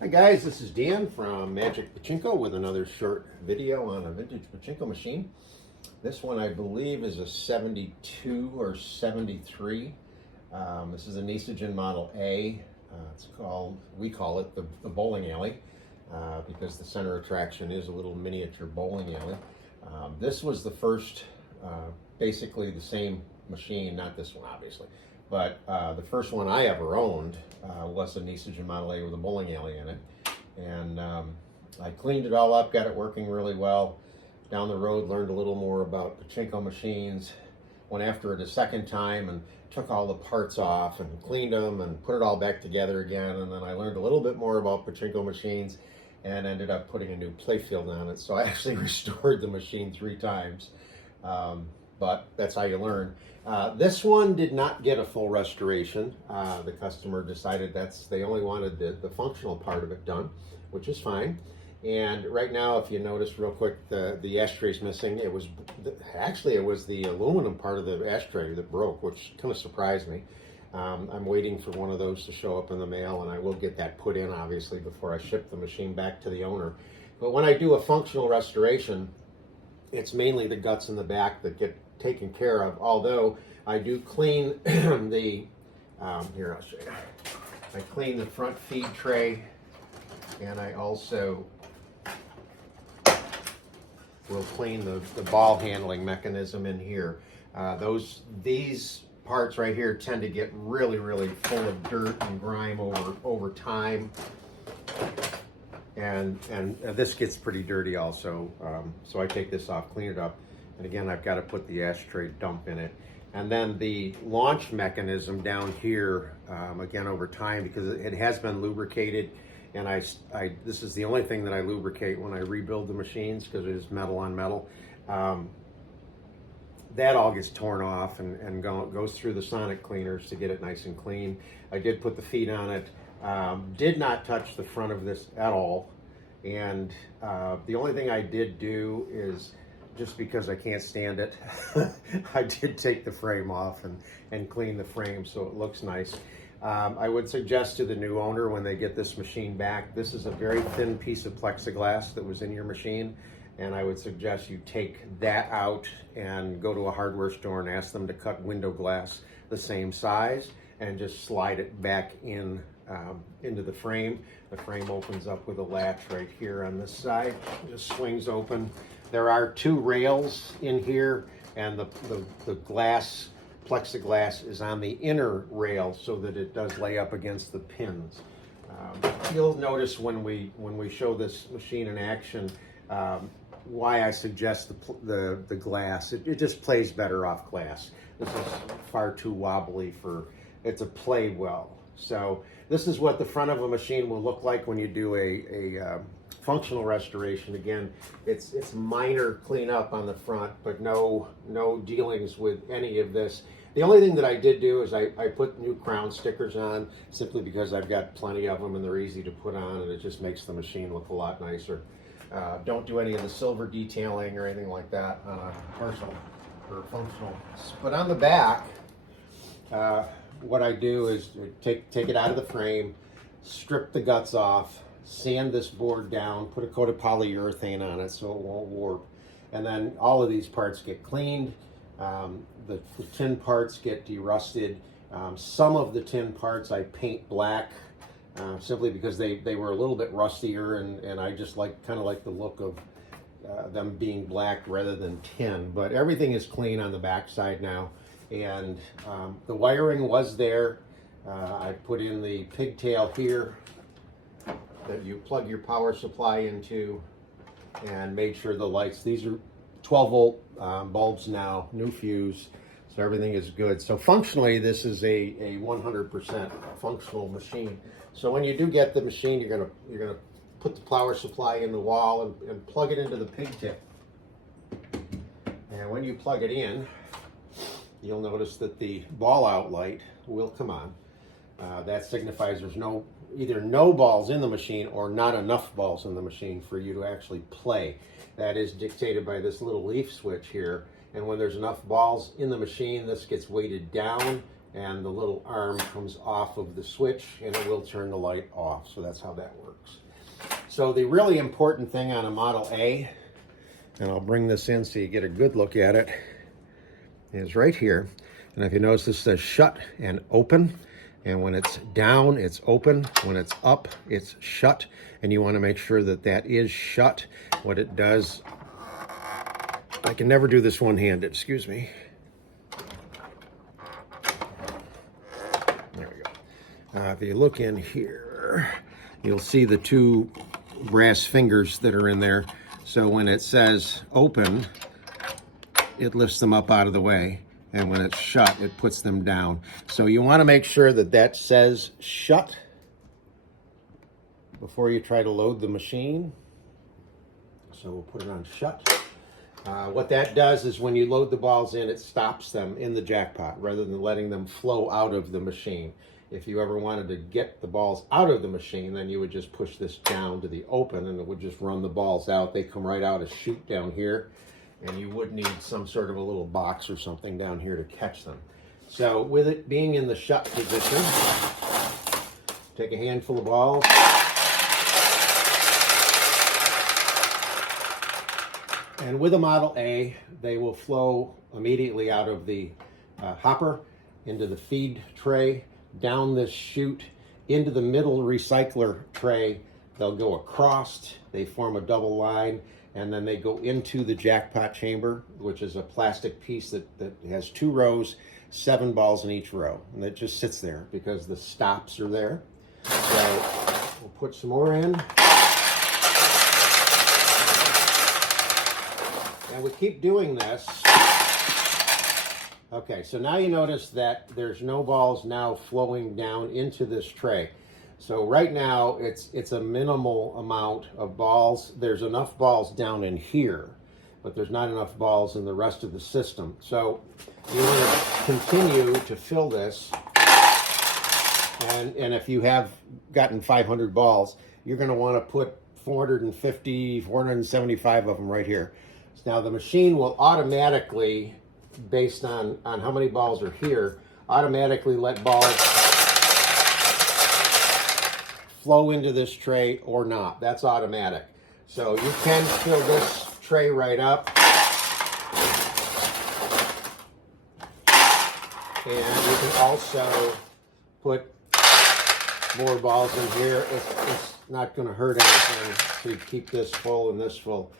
Hi guys, this is Dan from Magic Pachinko with another short video on a vintage Pachinko machine. This one I believe is a 72 or 73. This is a Nishijin Model A. We call it the bowling alley because the center attraction is a little miniature bowling alley. This was the first, basically the same machine, not this one obviously, but the first one I ever owned was a Nishijin Model A with a bowling alley in it. And I cleaned it all up, got it working really well. Down the road, learned a little more about Pachinko machines. Went after it a second time and took all the parts off and cleaned them and put it all back together again. And then I learned a little bit more about Pachinko machines and ended up putting a new playfield on it. So I actually restored the machine 3 times. But that's how you learn. This one did not get a full restoration. The customer decided they only wanted the functional part of it done, which is fine. And right now, if you notice real quick, the ashtray's missing. It was the aluminum part of the ashtray that broke, which kind of surprised me. I'm waiting for one of those to show up in the mail, and I will get that put in, obviously, before I ship the machine back to the owner. But when I do a functional restoration, it's mainly the guts in the back that get taken care of, although I do clean here I'll show you. I clean the front feed tray, and I also will clean the ball handling mechanism in here. These parts right here tend to get really full of dirt and grime over time. And this gets pretty dirty also, so I take this off, clean it up, and again I've got to put the ashtray dump in it. And then the launch mechanism down here, again over time, because it has been lubricated, and this is the only thing that I lubricate when I rebuild the machines, because it is metal on metal. That all gets torn off and goes through the sonic cleaners to get it nice and clean. I did put the feet on it. Did not touch the front of this at all, and the only thing I did do is, just because I can't stand it, I did take the frame off and clean the frame so it looks nice. I would suggest to the new owner, when they get this machine back, this is a very thin piece of plexiglass that was in your machine, and I would suggest you take that out and go to a hardware store and ask them to cut window glass the same size and just slide it back in into the frame. The frame opens up with a latch right here on this side. It just swings open. There are 2 rails in here, and the plexiglass is on the inner rail so that it does lay up against the pins. You'll notice when we show this machine in action why I suggest the glass. It just plays better off glass. This is far too wobbly for it to play well. So this is what the front of a machine will look like when you do a functional restoration. Again, it's minor cleanup on the front, but no dealings with any of this. The only thing that I did do is I put new crown stickers on, simply because I've got plenty of them and they're easy to put on, and it just makes the machine look a lot nicer. Don't do any of the silver detailing or anything like that on a partial or functional. But on the back, what I do is take it out of the frame, strip the guts off, sand this board down, put a coat of polyurethane on it so it won't warp, and then all of these parts get cleaned. The tin parts get derusted. Some of the tin parts I paint black, simply because they were a little bit rustier, and I just kind of like the look of them being black rather than tin. But everything is clean on the back side now. And the wiring was there. I put in the pigtail here that you plug your power supply into, and made sure the lights, these are 12 volt bulbs now, new fuse, so everything is good. So functionally, this is a 100% functional machine. So when you do get the machine, you're gonna put the power supply in the wall and plug it into the pigtail. And when you plug it in, you'll notice that the ball out light will come on. That signifies there's either no balls in the machine or not enough balls in the machine for you to actually play. That is dictated by this little leaf switch here. And when there's enough balls in the machine, this gets weighted down and the little arm comes off of the switch and it will turn the light off. So that's how that works. So the really important thing on a Model A, and I'll bring this in so you get a good look at it, is right here. And if you notice, this says shut and open. And when it's down, it's open. When it's up, it's shut. And you want to make sure that that is shut. What it does, I can never do this one-handed, excuse me. There we go. If you look in here, you'll see the two brass fingers that are in there. So when it says open, it lifts them up out of the way. And when it's shut, it puts them down. So you want to make sure that that says shut before you try to load the machine. So we'll put it on shut. What that does is when you load the balls in, it stops them in the jackpot rather than letting them flow out of the machine. If you ever wanted to get the balls out of the machine, then you would just push this down to the open and it would just run the balls out. They come right out a chute down here. And you would need some sort of a little box or something down here to catch them. So with it being in the shut position, take a handful of balls. And with a Model A, they will flow immediately out of the hopper into the feed tray, down this chute, into the middle recycler tray. They'll go across, they form a double line, and then they go into the jackpot chamber, which is a plastic piece that has 2 rows, 7 balls in each row. And it just sits there because the stops are there. So we'll put some more in. And we keep doing this. Okay, so now you notice that there's no balls now flowing down into this tray. So right now, it's a minimal amount of balls. There's enough balls down in here, but there's not enough balls in the rest of the system. So you want to continue to fill this. And if you have gotten 500 balls, you're going to want to put 450, 475 of them right here. Now the machine will automatically, based on how many balls are here, automatically let balls flow into this tray or not. That's automatic. So you can fill this tray right up. And you can also put more balls in here. It's not going to hurt anything to keep this full and this full.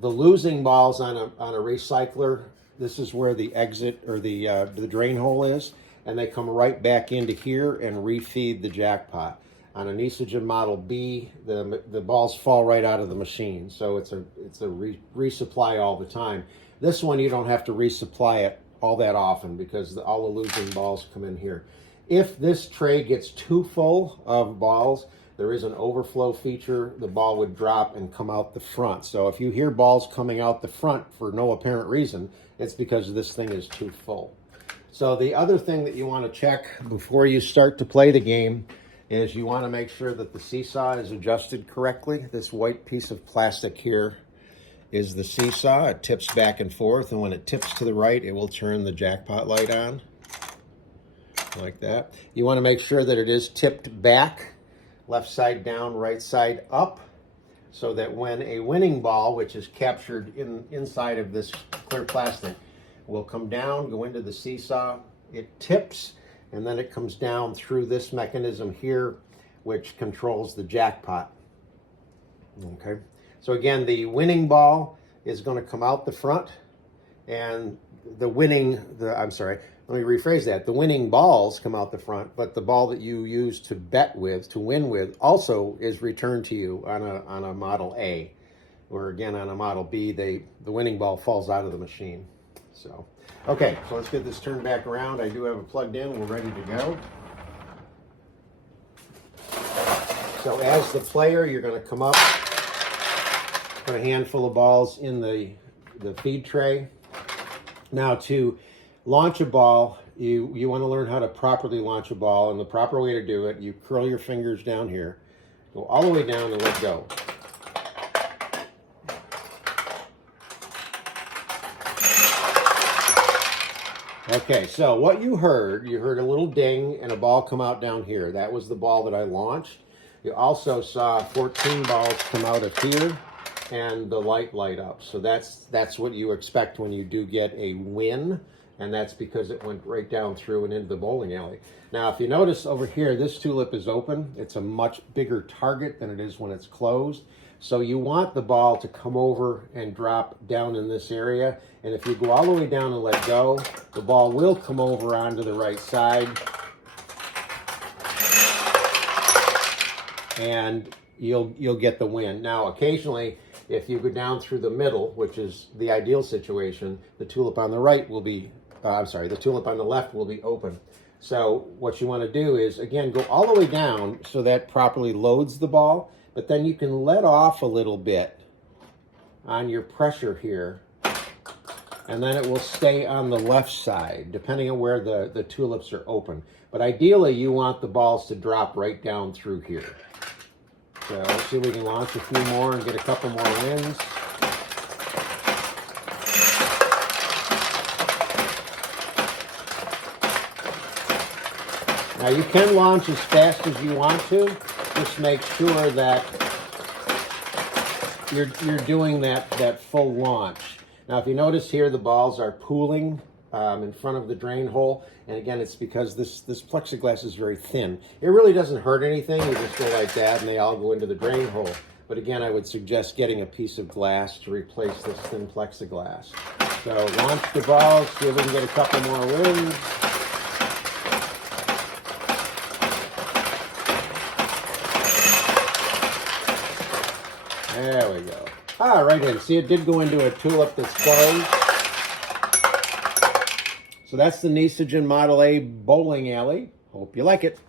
The losing balls on a recycler, this is where the exit or the drain hole is, and they come right back into here and refeed the jackpot. On a Nishijin Model B, the balls fall right out of the machine, so it's a resupply all the time. This one you don't have to resupply it all that often because all the losing balls come in here. If this tray gets too full of balls, there is an overflow feature. The ball would drop and come out the front. So if you hear balls coming out the front for no apparent reason, it's because this thing is too full. So the other thing that you want to check before you start to play the game is you want to make sure that the seesaw is adjusted correctly. This white piece of plastic here is the seesaw. It tips back and forth, and when it tips to the right, it will turn the jackpot light on, like that. You want to make sure that it is tipped back, left side down, right side up, so that when a winning ball, which is captured inside of this clear plastic, will come down, go into the seesaw, it tips, and then it comes down through this mechanism here, which controls the jackpot. Okay, so again, the winning ball is going to come out the front, and let me rephrase that. The winning balls come out the front, but the ball that you use to bet with, to win with, also is returned to you on a Model A. Or again, on a Model B, the winning ball falls out of the machine. So, okay, so let's get this turned back around. I do have it plugged in. We're ready to go. So as the player, you're going to come up, put a handful of balls in the feed tray. Now to launch a ball, you want to learn how to properly launch a ball, and the proper way to do it, you curl your fingers down here, go all the way down and let go. Okay, so what you heard a little ding and a ball come out down here. That was the ball that I launched. You also saw 14 balls come out of here and the light up. So that's what you expect when you do get a win, and that's because it went right down through and into the bowling alley. Now, if you notice over here, this tulip is open. It's a much bigger target than it is when it's closed. So you want the ball to come over and drop down in this area. And if you go all the way down and let go, the ball will come over onto the right side. And you'll get the win. Now, occasionally, if you go down through the middle, which is the ideal situation, the tulip on the right will be, the tulip on the left will be open. So what you want to do is, again, go all the way down so that properly loads the ball, but then you can let off a little bit on your pressure here, and then it will stay on the left side, depending on where the tulips are open. But ideally, you want the balls to drop right down through here. So let's see if we can launch a few more and get a couple more wins. Now you can launch as fast as you want to. Just make sure that you're doing that full launch. Now if you notice here, the balls are pooling in front of the drain hole. And again, it's because this plexiglass is very thin. It really doesn't hurt anything. You just go like that and they all go into the drain hole. But again, I would suggest getting a piece of glass to replace this thin plexiglass. So launch the balls, see if we can get a couple more wins. There we go. Ah, right in. See, it did go into a tulip that's closed. So that's the Nishijin Model A bowling alley. Hope you like it.